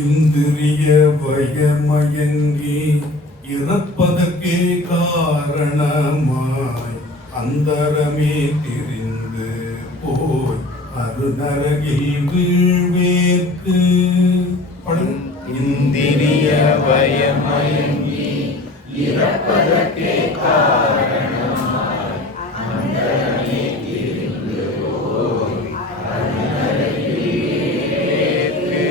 இந்திரிய பயமயங்கி இறப்பதற்கே காரணமாய் அந்தரமே திரிந்து போய் அருநரகில் வீழ்வேற்கு. இந்திரிய பயமயங்கி இறப்பதற்கே காரணமாய் அந்தரமே திரிந்து போய் அருநரகில் வீழ்வேற்கு.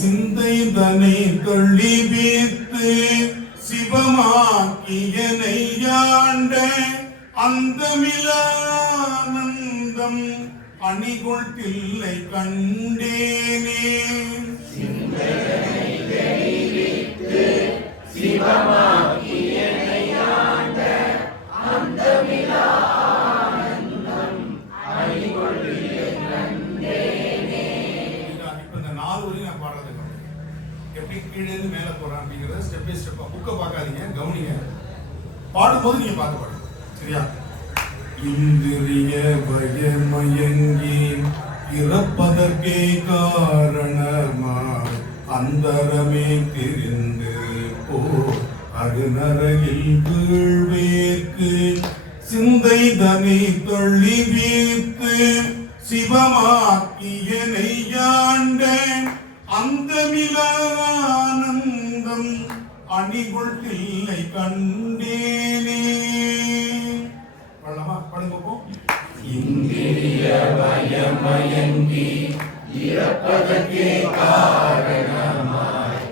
சிந்தை தனை தொள்ளி வீத்து சிவமாக்கியனை யாண்ட அந்தமிலானந்தம் அணிகொள் தில்லை கண்டேனே. சிந்தைதனை தெளிவித்து சிவமாக்கியனை யாண்ட அந்தமிலானந்தம் அணிகொள் தில்லை கண்டேனே. இப்ப இந்த 4 வரையும் நான் பாடுறது எப்படி கீழே இருந்து மேல போறேன் அப்படிங்கறத ஸ்டெப் பை ஸ்டெப்பா புக்க பார்க்காதீங்க, கவனிங்க. பாடும்போது நீங்க பார்த்து பாடுங்க, சரியா? இந்திரிய பயமயங்கி இறப்பதற்கே காரணமாய் அந்தரமே திரிந்து போ அருநரகில் வீழ்வேற்கு. சிந்தை தனை தொள்ளி வீத்து சிவமாக்கியனை யாண்ட அந்தமிலானந்தம் அணிகொள் தில்லை கண்டேனே. இந்திரிய பயமயங்கி இறப்பதற்கே காரணமாய்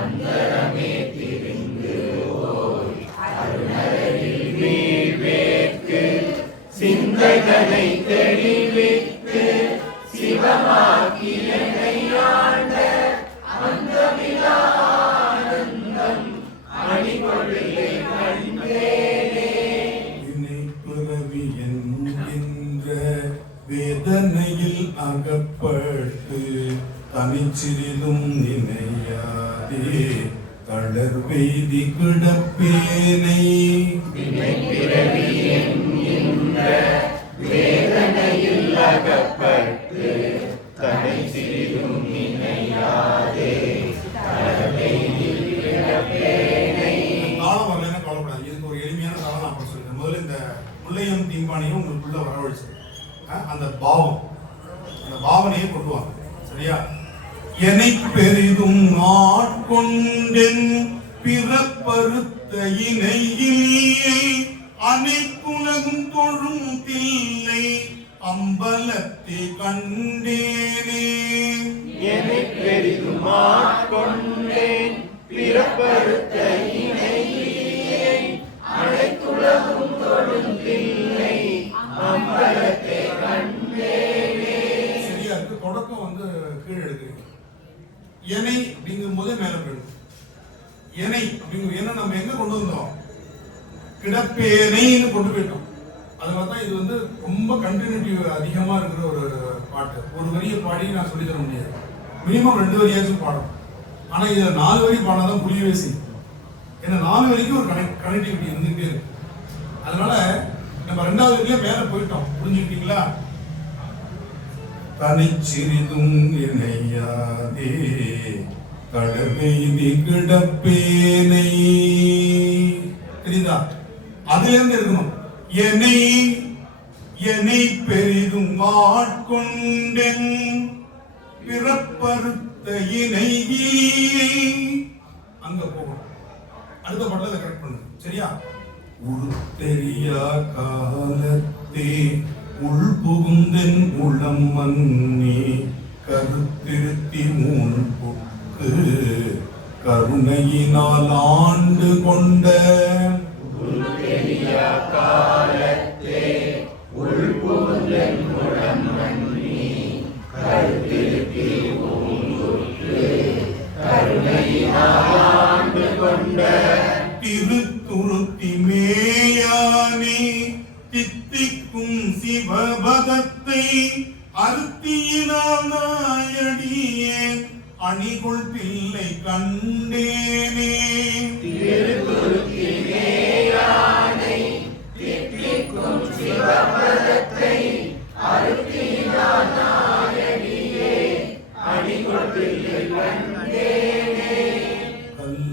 அந்தரமே திரிந்து போய் அருநரகில் வீழ்வேற்கு. சிந்தைதனை தெளிவித்து சிவமாக்கியனை யாண்ட அந்தமிலானந்தம் அணிகொள் தில்லை கண்டேனே. பிறவி என்கின்ற வேதனையில் அகப்பட்டு தனிச்சிறிதும் நினையாதே தளர்வெய்தி கிடப்பேனை. பிறவி என்கின்ற வேதனையில் அகப்பட்டு தனை சிறிதும் நினையாதே தளர்வெய்தி கிடப்பேனை. தாளம் வரலன்னா கவலைப்படாது, இதுக்கு ஒரு எளிமையான தாளம் நான் அப்புறம் சொல்றேன். முதல்ல இந்த முல்லையும் தீம்பானையும் உங்களுக்குள்ள வரவழைச்சு அந்த பாவம், அந்த பாவனையை கொண்டு வாங்க, சரியா? என்னை பெரிதும் ஆட்கொண்டென் பிறப்பறுத்த இணையிலே அனைத்துலகும் தொழும் தில்லை அம்பலத்தை கண்டேனே. என்னை பெரிதும் ஆட்கொண்டேன் பிறப்பறுத்த இணையிலே அனைத்துலகும் தொழும் தில்லை அம்பலத்தை கண்டேனே. சரியா இருக்கு. தொடக்கம் வந்து கீழே எடுக்கிறீங்க. எனை அப்படிங்கும் போது மேல போயிடும். எனை அப்படிங்கிற என்ன நம்ம எங்க கொண்டு வந்தோம்? கிடப்பேனைன்னு கொண்டு போயிட்டோம். அதனாலதான் இது வந்து ரொம்ப கண்டினியூட்டி அதிகமா இருக்கிற ஒரு பாட்டு. ஒரு வரியை பாடி நான் சொல்லி தர முடியாது, மினிமம் 2 வரியாச்சும் பாடணும். ஆனா இதுல 4 வரி பாடாதான் புரியவே செய்யும். ஏன்னா 4 வரைக்கும் ஒரு கனெக்டிவிட்டி இருந்துகிட்டே இருக்கு. அதனால நம்ம 2வது வரியில மேல போயிட்டோம், புரிஞ்சுக்கிட்டீங்களா? தனிச்சிறிதும் இணையாதே கடமைதி கிடப்பேனை. தெரியுதா? அதுல இருந்து இருக்கணும். என்னை பெரிதும் ஆட்கொண்டென் பிறப்பறுத்த இணையிலே அங்க போகணும். அடுத்த பாட்டில் அதை கரெக்ட் பண்ணு, சரியா? உருத்தெரியா காலத்தே உள் புகுந்தென் உளம் மன்னி கருத்திருத்தி முன்புக்கு கருணையினால் ஆண்டு கொண்ட. உருத்தெரியா காலத்தே உள் புகுந்தென் உளம் மன்னி கருத்திருத்தி முன்புக்கு கருணையினால் ஆண்டு கொண்ட. திருத்துருத்தி மேயானே தித்திக்கும் சிவபதத்தை அருத்தியினால் நாயடியேன் அணிகொள் தில்லை கண்டேனே. திருத்துருத்தி மேயானை தித்திக்கும் சிவபதத்தை அருத்தியினால் நாயடியே அணிகொள் தில்லை கண்டேனே.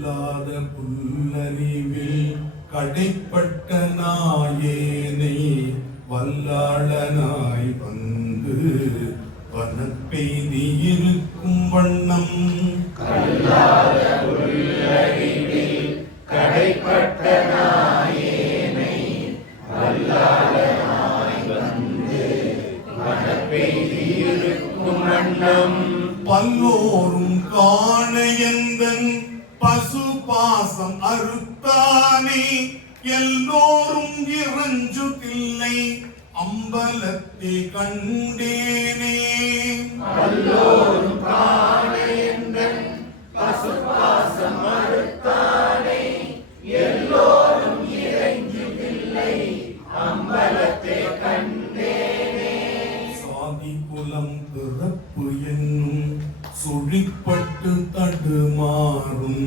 கல்லாத புல்லறிவில் கடைப்பட்ட நாயேனை வல்லாளனாய் வந்து வனப்பெய்தி இருக்கும் வண்ணம் கல்லாத புல்லறிவில் கடைப்பட்ட நாயேனை வல்லாளனாய் வந்து வனப்பெய்தி இருக்கும் வண்ணம் பல்லோரும் காணையந்தன் பசு பாசம் அறுத்தானே எல்லோரும் இறஞ்சுதில்லை அம்பலத்தை கண்டேனே பல்லோரும் காணையந்தன் பசு பாசம் அறுத்தானே எல்லோரும் இறஞ்சுதில்லை அம்பலத்தை கண்டேனே சாதி குலம் பிறப்பு என்னும் சுழிப்பட்டு தடுமாறும்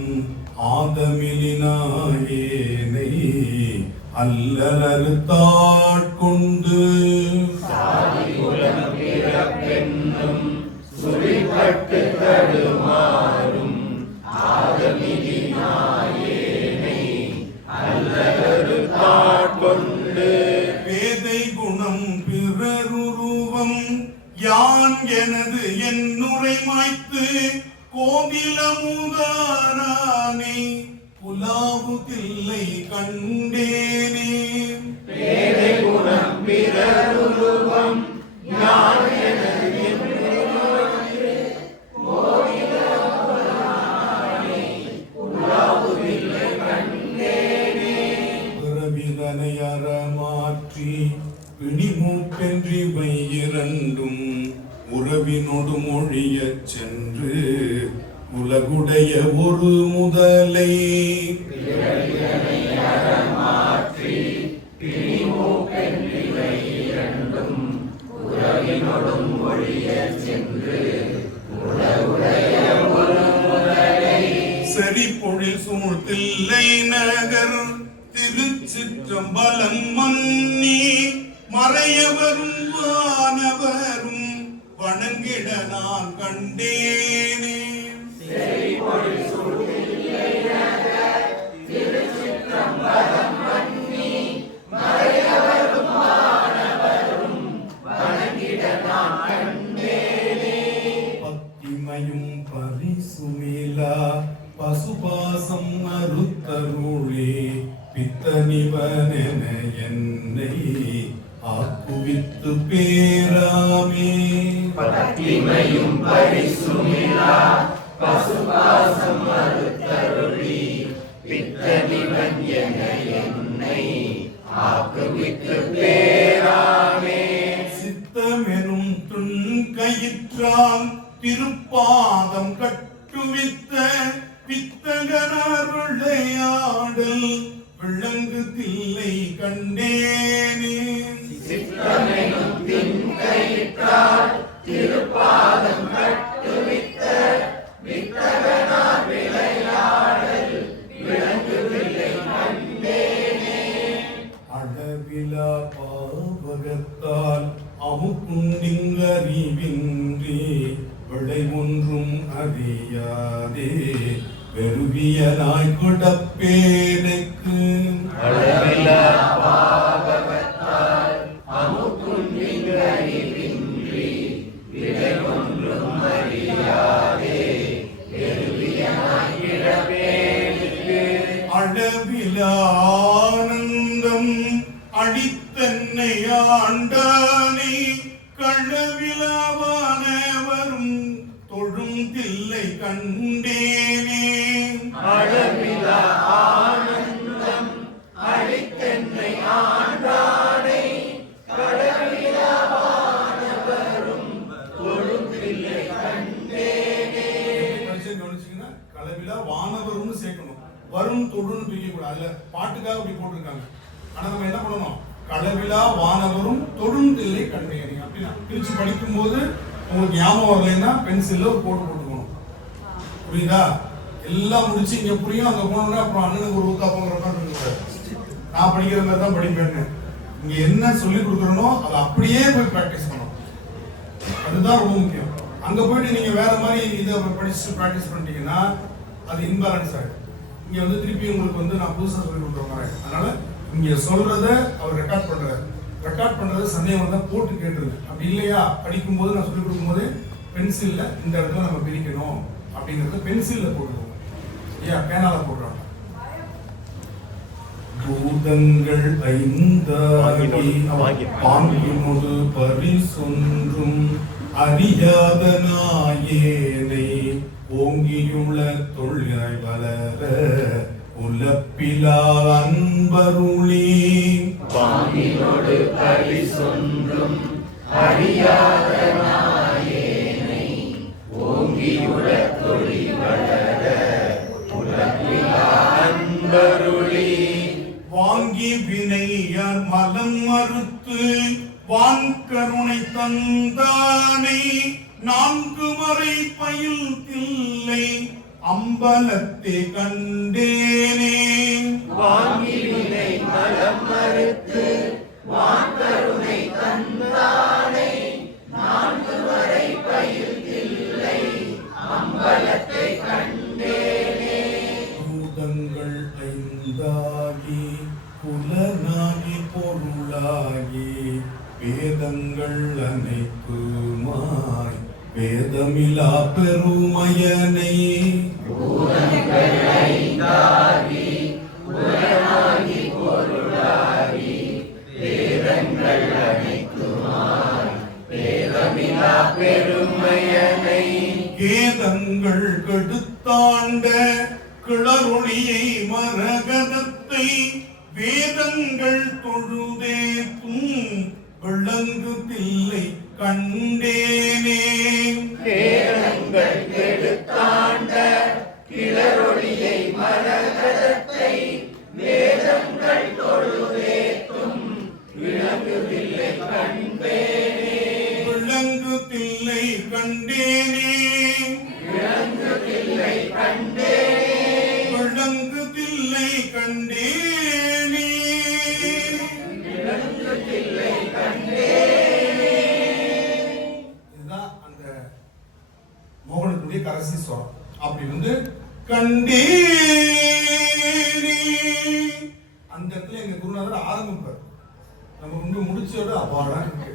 ஆதமிலினாயேனை அல்லலறுத்தாட்கொண்டு சாதி குலம் பிறப்பென்னும் சுழிப்பட்டு தடுமாறும் ஆதமிலினாயேனை அல்லலறுத்தாட்கொண்டு பேதை குணம் பிறருருவம் யான் எனது என்னுரை மாய்த்து கோதிலமுதானே புலாவு தில்லை கண்டேனே பேதை குணம் பிறருருவம் யான் எனது என்னுரை கோதிலமுதானே புலாவு தில்லை கண்டேனே பிறவிதனை அறமாற்றி பிணிமூப்பென்றிவை இரண்டும் உறவினொடு மொழியச் சென்று உலகுடைய ஒரு முதலை பிறவிதனை அறமாற்றி பிணிமூப்பென்றிவை இரண்டும் உறவினொடும் ஒழியச் சென்று உலகுடைய ஒரு முதலை செறிப்பொழில் சூழ்த்தில்லை நகர் திருச்சிற்றம்பலம் மன்னி மறையவரும் வானவரும் வணங்கிட நான் கண்டேனே செறிபொழில் சூழ்த்தில்லை நகர் திருச்சிற்றம்பலம் மன்னி மறையவரும் வானவரும் வணங்கிட நான் கண்டேனே பத்திமையும் பரிசுமிலா பசுபாசம் அறுத்தருளே பித்தனிவனென என்னை ஆக்குவித்து பேராமே பத்திமையும் பரிசுமிலா பசுபாசம் அறுத்தருளி பித்தனிவன் என என்னை ஆக்குவித்து பேராமே சித்தமெனும் துண்கயிற்றால் திருப்பாதம் கட்டுவித்த பித்தகனருளையாடல் விளங்கு தில்லை கண்டேனே சித்தமெனும் திண்கயிற்றால் திருப்பாதம் கட்டுவித்த வித்தகனார் விளையாடல் விளங்குதில்லை கண்டேனே அடவிலா பாவகத்தால் அமுக்குண்டிங்கறிவின்றி விளை ஒன்றும் அறியாதே பெருவியலாய் கிடப்பேனுக்கு அளவிலா பாவகத்தால் அமுக்குண்டிங்கறிவின்றி விடை ஒன்றும் அறியாதே பெருவியனாய் கிடப்பேனுக்கு அடவிலா ஆனந்தம் அடித்தன்னை ஆண்டானே களவிலாவானவரும் தொழும் தில்லை கண்டேனே அளவிலா ஆனந்தம் அளித்தென்னை ஆண்டானை கடவிலா வானவரும் தொழுதில்லை கண்டேனே கவனிச்சீங்கன்னா களவிலா வானவரும்னு சேர்க்கணும், வரும் தொழுன்னு பிரிக்க கூடாது. அதுல பாட்டுக்காக அப்படி போட்டிருக்காங்க. ஆனா நம்ம என்ன பண்ணணும், களவிலா வானவரும் தொழும் தில்லை கண்டேனே அப்படின்னா பிரிச்சு படிக்கும் போது உங்களுக்கு ஞாபகம் வரலைன்னா பென்சில்ல ஒரு கோடு போட்டுக்கணும். புரியுதா? எல்லாம் முடிச்சு இங்க புரியும், அங்க போனோம்னா அப்புறம் அண்ணனுக்கு ஒரு ஊத்தாப்பங்கிற மாதிரி இருக்கு. நான் படிக்கிற மாதிரி தான் படிப்பேன்னு இங்க என்ன சொல்லி கொடுக்குறனோ அதை அப்படியே போய் பிராக்டிஸ் பண்ணணும். அதுதான் ரொம்ப முக்கியம். அங்க போயிட்டு நீங்க வேற மாதிரி இதை படிச்சு பிராக்டிஸ் பண்ணிட்டீங்கன்னா அது இன்பேலன்ஸ் ஆயிடும். இங்க வந்து திருப்பி உங்களுக்கு வந்து நான் புதுசா சொல்லி கொடுக்குற மாதிரி. அதனால இங்க சொல்றத அவர் ரெக்கார்ட் பண்றாரு. ரெக்கார்ட் பண்றது சந்தேகம் வந்தா போட்டு கேட்டுருது. அப்படி இல்லையா படிக்கும்போது நான் சொல்லி கொடுக்கும்போது பென்சில்ல இந்த இடத்துல நம்ம பிரிக்கணும் அப்படிங்கறத பென்சில்ல போட்டுருவோம். ஏன் பேனால போடுறாங்க. பூதங்கள் ஐந்தாகி பாங்கினொடு பரிசொன்றும் அறியாத நாயேனை ஓங்கியுள்ள தொழிலாய் வளர உலப்பிலா அன்பருளி பாங்கினொடு பரிசொன்றும் அறியாத நாயேனை ஓங்கியுள்ள தொழில் வளர உலப்பிலா அன்பருளி வாங்கி வினையார் மலம் மறுத்து வான்கருணை தந்தானை நான்கு மறை பயில் தில்லை அம்பலத்தை கண்டேனே. வாங்கி வினை மலம் மறுத்து வான்கருணை தந்தானை நான்கு மறை பயில் தில்லை அம்பலத்தை கண்டேனே. பூதங்கள் ஐந்தாகி புலனாகி பொருளாகி வேதங்கள் அனைத்துமாய் வேதமிலா பெருமயனை பூதங்கள் ஐந்தாகி புலனாகி பொருளாகி வேதங்கள் அனைத்துமாய் வேதமிலா பெருமயனை வேதங்கள் கெடுத்தாண்ட கிளரொளியை மரகதத்தை வேதங்கள் தொழுதேத்தும் விளங்கு தில்லை கண்டேனே. வேதங்கள் கெடுத்தாண்ட கிளரொளியை மரகதத்தை வேதங்கள் தொழுதேத்தும் விளங்குதில்லை கண்டேனே. விளங்கு தில்லை கண்டேனே. விளங்குதில்லை கண்டேனே. விளங்கு தில்லை கண்டேனே. விளங்குதில்லை கண்டேனே. இதுதான் அந்த மோகனத்துடைய கடைசி ஸ்வரம். அப்படி வந்து கண்டேனே அந்த இடத்துல எங்க குருநாதர் ஆரம்பிப்பார். நம்ம வந்து முடிச்சோட அபாரம் இருக்கு.